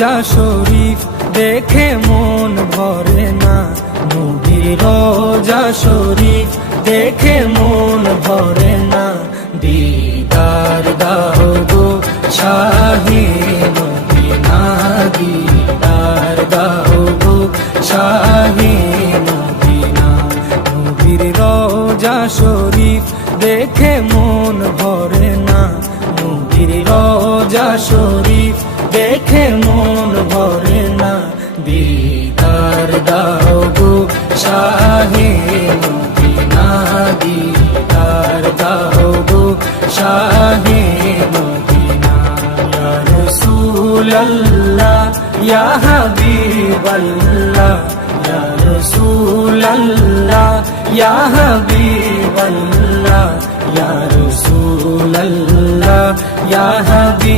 রোজা শরীফ দেখে মন ভরে না, নবীর রোজা শরীফ দেখে মন ভরে না। দিদার দাও গো শাহে মদিনা, দিদার দাও গো শাহে মদিনা। নবীর রোজা শরীফ দেখে মন ভরে না, নবীর রোজা শরীফ দেখে মন ভরে না। দিদার দাও গো শাহে মদিনা, দিদার দাও গো শাহে মদিনা। ইয়া রাসূলুল্লাহ ইয়া হাবিবাল্লাহ, ইয়া রাসূলুল্লাহ ইয়া হাবিবাল্লাহ, ইয়া রাসূলুল্লাহ ইয়া হাবিব